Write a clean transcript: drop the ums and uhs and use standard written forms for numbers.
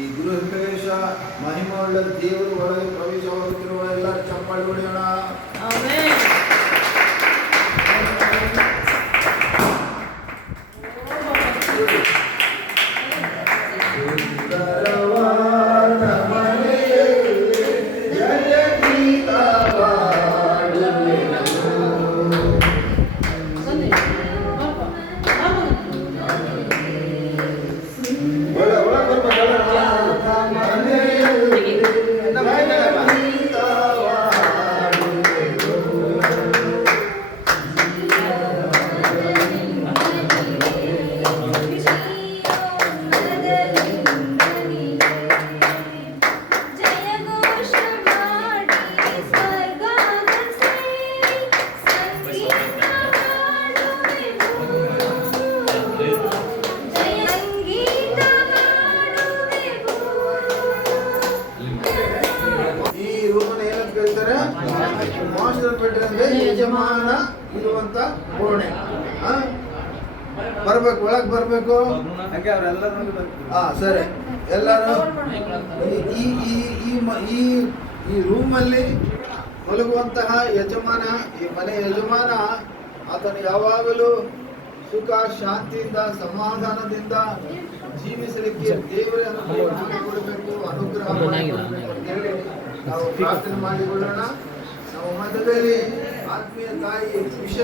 ಈ ಗೃಹಪ್ರವೇಶ ಮಹಿಮೆಯುಳ್ಳ ದೇವರು ಒಳಗೆ ಪ್ರವೇಶವಾಗುತ್ತಿರುವ ಎಲ್ಲ ಚಪ್ಪಾಳೆ ಹೊಡೆಯೋಣ. ಯಜಮಾನ ಇರುವಂತ ಕೋಣೆ ಬರ್ಬೇಕು, ಒಳಗೆ ಬರ್ಬೇಕು. ಸರಿ, ಎಲ್ಲರೂ ಈ ರೂಮಲ್ಲಿ ಮಲಗುವಂತಹ ಯಜಮಾನ, ಈ ಮನೆ ಯಜಮಾನ, ಆತನು ಯಾವಾಗಲೂ ಸುಖ ಶಾಂತಿಯಿಂದ ಸಮಾಧಾನದಿಂದ ಜೀವಿಸಲಿಕ್ಕೆ ದೇವರೇ ಕೊಡಬೇಕು, ಅನುಗ್ರಹ ಹೇಳಿ ನಾವು ಪ್ರಾರ್ಥನೆ ಮಾಡಿಕೊಳ್ಳೋಣ. ನಾವು ಮಧ್ಯದಲ್ಲಿ ಆತ್ಮೀಯ ತಾಯಿ ವಿಷಯ